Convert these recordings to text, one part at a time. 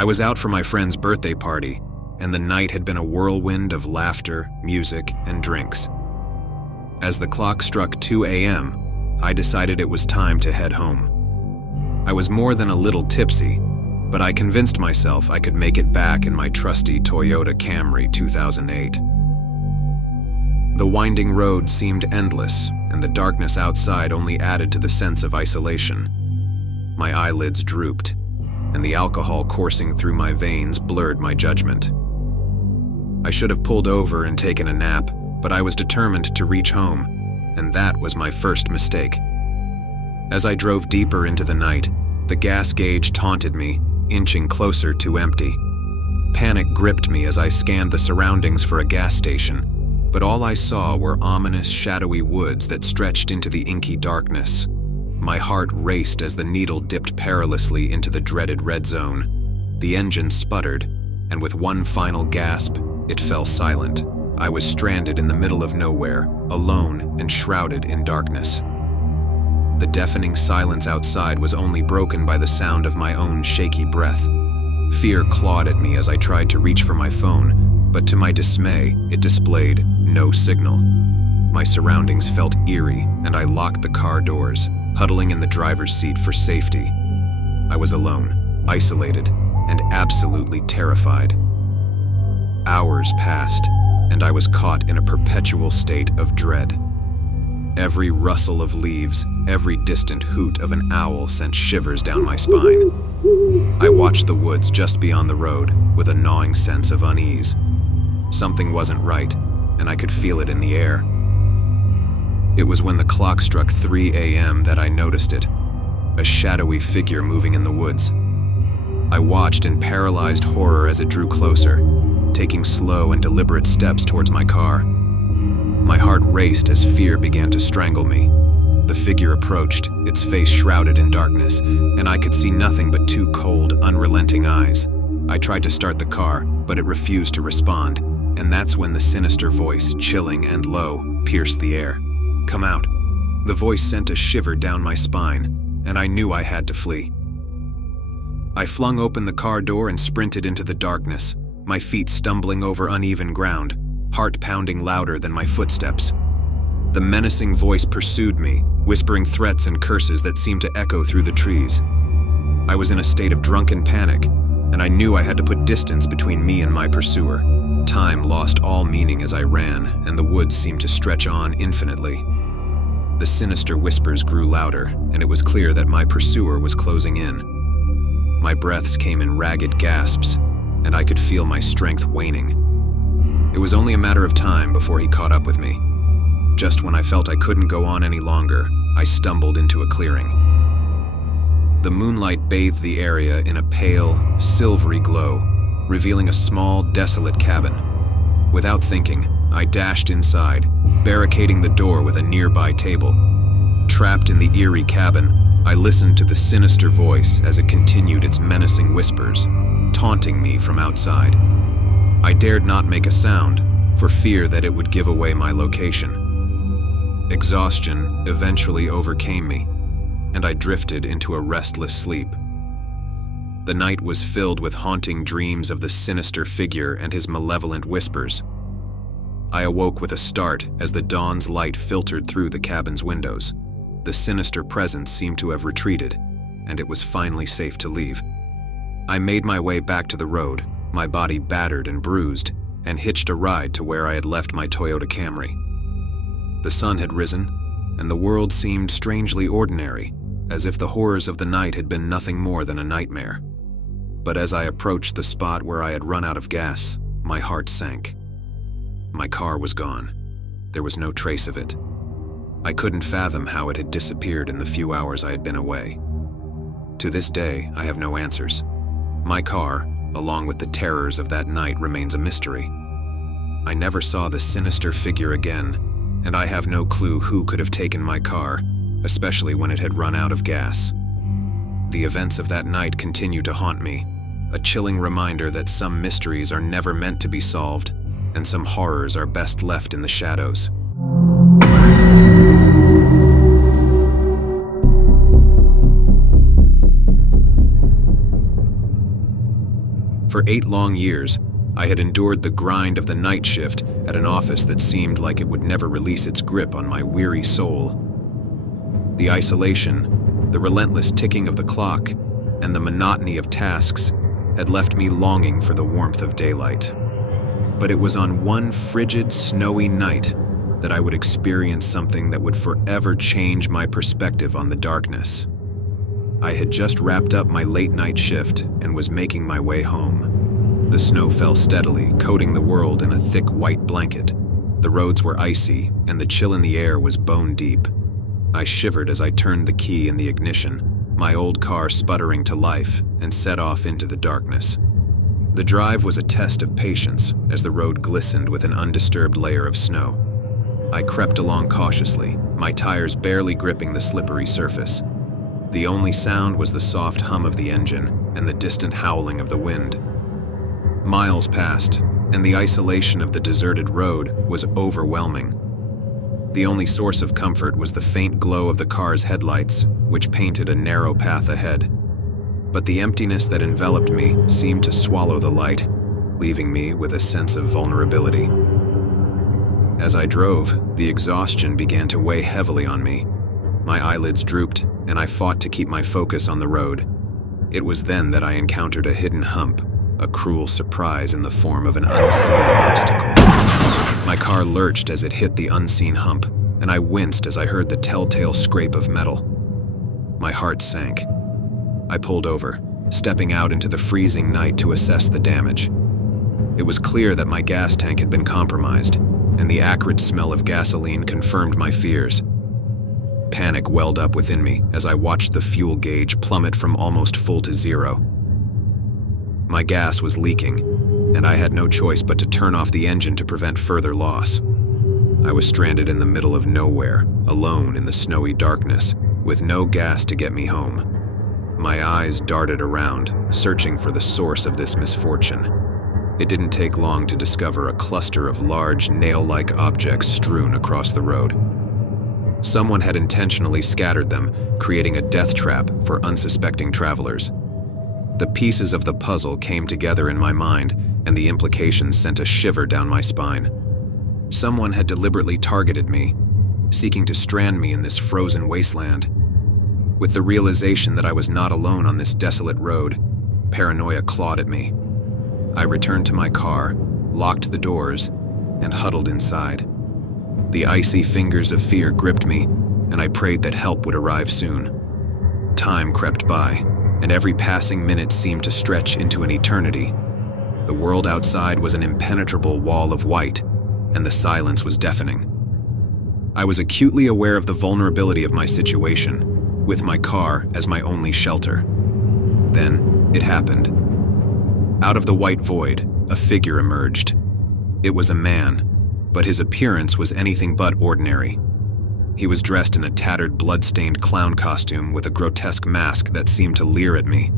I was out for my friend's birthday party, and the night had been a whirlwind of laughter, music, and drinks. As the clock struck 2 a.m., I decided it was time to head home. I was more than a little tipsy, but I convinced myself I could make it back in my trusty Toyota Camry 2008. The winding road seemed endless, and the darkness outside only added to the sense of isolation. My eyelids drooped, and the alcohol coursing through my veins blurred my judgment. I should have pulled over and taken a nap, but I was determined to reach home, and that was my first mistake. As I drove deeper into the night, the gas gauge taunted me, inching closer to empty. Panic gripped me as I scanned the surroundings for a gas station, but all I saw were ominous, shadowy woods that stretched into the inky darkness. My heart raced as the needle dipped perilously into the dreaded red zone. The engine sputtered, and with one final gasp, it fell silent. I was stranded in the middle of nowhere, alone and shrouded in darkness. The deafening silence outside was only broken by the sound of my own shaky breath. Fear clawed at me as I tried to reach for my phone, but to my dismay, it displayed no signal. My surroundings felt eerie, and I locked the car doors, huddling in the driver's seat for safety. I was alone, isolated, and absolutely terrified. Hours passed, and I was caught in a perpetual state of dread. Every rustle of leaves, every distant hoot of an owl sent shivers down my spine. I watched the woods just beyond the road with a gnawing sense of unease. Something wasn't right, and I could feel it in the air. It was when the clock struck 3 a.m. that I noticed it, a shadowy figure moving in the woods. I watched in paralyzed horror as it drew closer, taking slow and deliberate steps towards my car. My heart raced as fear began to strangle me. The figure approached, its face shrouded in darkness, and I could see nothing but two cold, unrelenting eyes. I tried to start the car, but it refused to respond, and that's when the sinister voice, chilling and low, pierced the air. "Come out." The voice sent a shiver down my spine, and I knew I had to flee. I flung open the car door and sprinted into the darkness, my feet stumbling over uneven ground, heart pounding louder than my footsteps. The menacing voice pursued me, whispering threats and curses that seemed to echo through the trees. I was in a state of drunken panic, and I knew I had to put distance between me and my pursuer. Time lost all meaning as I ran, and the woods seemed to stretch on infinitely. The sinister whispers grew louder, and it was clear that my pursuer was closing in. My breaths came in ragged gasps, and I could feel my strength waning. It was only a matter of time before he caught up with me. Just when I felt I couldn't go on any longer, I stumbled into a clearing. The moonlight bathed the area in a pale, silvery glow, revealing a small, desolate cabin. Without thinking, I dashed inside, barricading the door with a nearby table. Trapped in the eerie cabin, I listened to the sinister voice as it continued its menacing whispers, taunting me from outside. I dared not make a sound, for fear that it would give away my location. Exhaustion eventually overcame me, and I drifted into a restless sleep. The night was filled with haunting dreams of the sinister figure and his malevolent whispers. I awoke with a start as the dawn's light filtered through the cabin's windows. The sinister presence seemed to have retreated, and it was finally safe to leave. I made my way back to the road, my body battered and bruised, and hitched a ride to where I had left my Toyota Camry. The sun had risen, and the world seemed strangely ordinary, as if the horrors of the night had been nothing more than a nightmare. But as I approached the spot where I had run out of gas, my heart sank. My car was gone. There was no trace of it. I couldn't fathom how it had disappeared in the few hours I had been away. To this day, I have no answers. My car, along with the terrors of that night, remains a mystery. I never saw the sinister figure again, and I have no clue who could have taken my car, especially when it had run out of gas. The events of that night continue to haunt me, a chilling reminder that some mysteries are never meant to be solved, and some horrors are best left in the shadows. For 8 long years, I had endured the grind of the night shift at an office that seemed like it would never release its grip on my weary soul. The isolation, the relentless ticking of the clock, and the monotony of tasks had left me longing for the warmth of daylight. But it was on one frigid, snowy night that I would experience something that would forever change my perspective on the darkness. I had just wrapped up my late-night shift and was making my way home. The snow fell steadily, coating the world in a thick white blanket. The roads were icy, and the chill in the air was bone-deep. I shivered as I turned the key in the ignition, my old car sputtering to life, and set off into the darkness. The drive was a test of patience as the road glistened with an undisturbed layer of snow. I crept along cautiously, my tires barely gripping the slippery surface. The only sound was the soft hum of the engine and the distant howling of the wind. Miles passed, and the isolation of the deserted road was overwhelming. The only source of comfort was the faint glow of the car's headlights, which painted a narrow path ahead. But the emptiness that enveloped me seemed to swallow the light, leaving me with a sense of vulnerability. As I drove, the exhaustion began to weigh heavily on me. My eyelids drooped, and I fought to keep my focus on the road. It was then that I encountered a hidden hump, a cruel surprise in the form of an unseen obstacle. My car lurched as it hit the unseen hump, and I winced as I heard the telltale scrape of metal. My heart sank. I pulled over, stepping out into the freezing night to assess the damage. It was clear that my gas tank had been compromised, and the acrid smell of gasoline confirmed my fears. Panic welled up within me as I watched the fuel gauge plummet from almost full to zero. My gas was leaking, and I had no choice but to turn off the engine to prevent further loss. I was stranded in the middle of nowhere, alone in the snowy darkness, with no gas to get me home. My eyes darted around, searching for the source of this misfortune. It didn't take long to discover a cluster of large, nail-like objects strewn across the road. Someone had intentionally scattered them, creating a death trap for unsuspecting travelers. The pieces of the puzzle came together in my mind, and the implications sent a shiver down my spine. Someone had deliberately targeted me, seeking to strand me in this frozen wasteland. With the realization that I was not alone on this desolate road, paranoia clawed at me. I returned to my car, locked the doors, and huddled inside. The icy fingers of fear gripped me, and I prayed that help would arrive soon. Time crept by, and every passing minute seemed to stretch into an eternity. The world outside was an impenetrable wall of white, and the silence was deafening. I was acutely aware of the vulnerability of my situation, with my car as my only shelter. Then it happened. Out of the white void, a figure emerged. It was a man, but his appearance was anything but ordinary. He was dressed in a tattered, blood-stained clown costume with a grotesque mask that seemed to leer at me.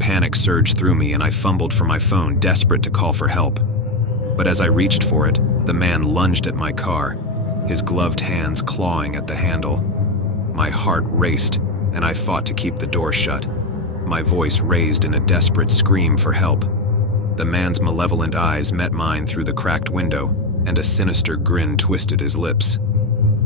Panic surged through me, and I fumbled for my phone, desperate to call for help. But as I reached for it, the man lunged at my car, his gloved hands clawing at the handle. My heart raced, and I fought to keep the door shut, my voice raised in a desperate scream for help. The man's malevolent eyes met mine through the cracked window, and a sinister grin twisted his lips.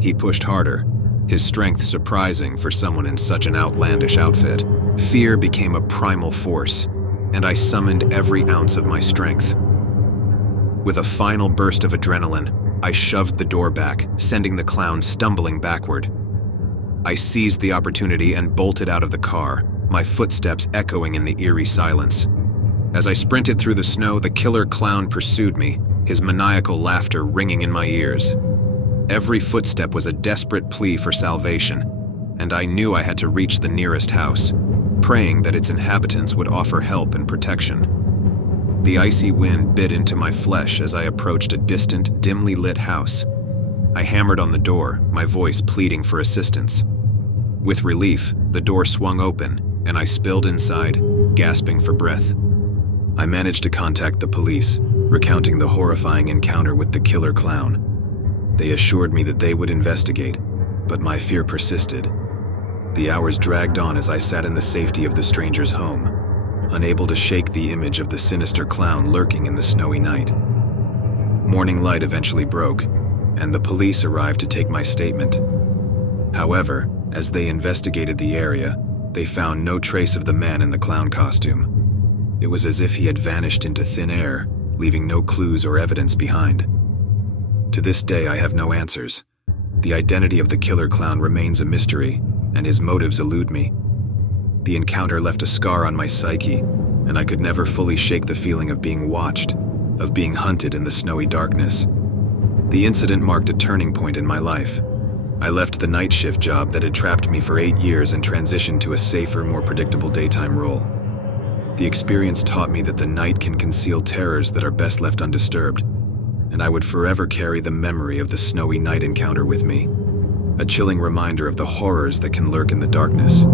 He pushed harder, his strength surprising for someone in such an outlandish outfit. Fear became a primal force, and I summoned every ounce of my strength. With a final burst of adrenaline, I shoved the door back, sending the clown stumbling backward. I seized the opportunity and bolted out of the car, my footsteps echoing in the eerie silence. As I sprinted through the snow, the killer clown pursued me, his maniacal laughter ringing in my ears. Every footstep was a desperate plea for salvation, and I knew I had to reach the nearest house, praying that its inhabitants would offer help and protection. The icy wind bit into my flesh as I approached a distant, dimly lit house. I hammered on the door, my voice pleading for assistance. With relief, the door swung open, and I spilled inside, gasping for breath. I managed to contact the police, recounting the horrifying encounter with the killer clown. They assured me that they would investigate, but my fear persisted. The hours dragged on as I sat in the safety of the stranger's home, unable to shake the image of the sinister clown lurking in the snowy night. Morning light eventually broke, and the police arrived to take my statement. However, as they investigated the area, they found no trace of the man in the clown costume. It was as if he had vanished into thin air, leaving no clues or evidence behind. To this day, I have no answers. The identity of the killer clown remains a mystery, and his motives elude me. The encounter left a scar on my psyche, and I could never fully shake the feeling of being watched, of being hunted in the snowy darkness. The incident marked a turning point in my life. I left the night shift job that had trapped me for 8 years and transitioned to a safer, more predictable daytime role. The experience taught me that the night can conceal terrors that are best left undisturbed, and I would forever carry the memory of the snowy night encounter with me, a chilling reminder of the horrors that can lurk in the darkness.